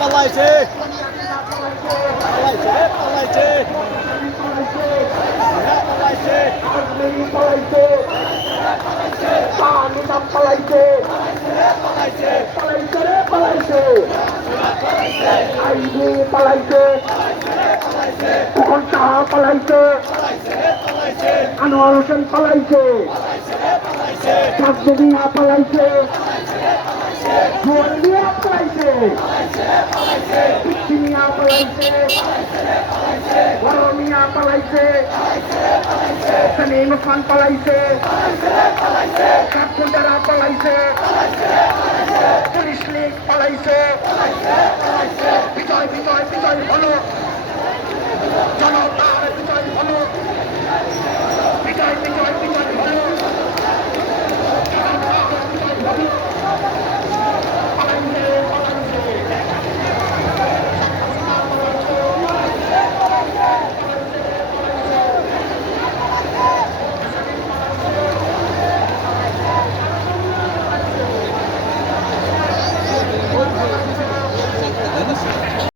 পালাইছে পালাইছে পালাইছে পালাইছে পালাইছে নিজাম পালাইছে পালাইছে পালাইছে রে পালাইছে আইবি পালাইছে খোকন শাহ পালাইছে আনোয়ার হোসেন পালাইছে শামসু মিয়া পালাইছে জোয়াল মিয়া পালাইছে পিচ্ছি মিয়া পালাইছে বড় মিয়া পালাইছে সানিম খান পালাইছে কাঠখুন্ডারা পালাইছে পুলিশ লীগ পালাইছে বিজয় বিজয় বিজয় হলো জনতা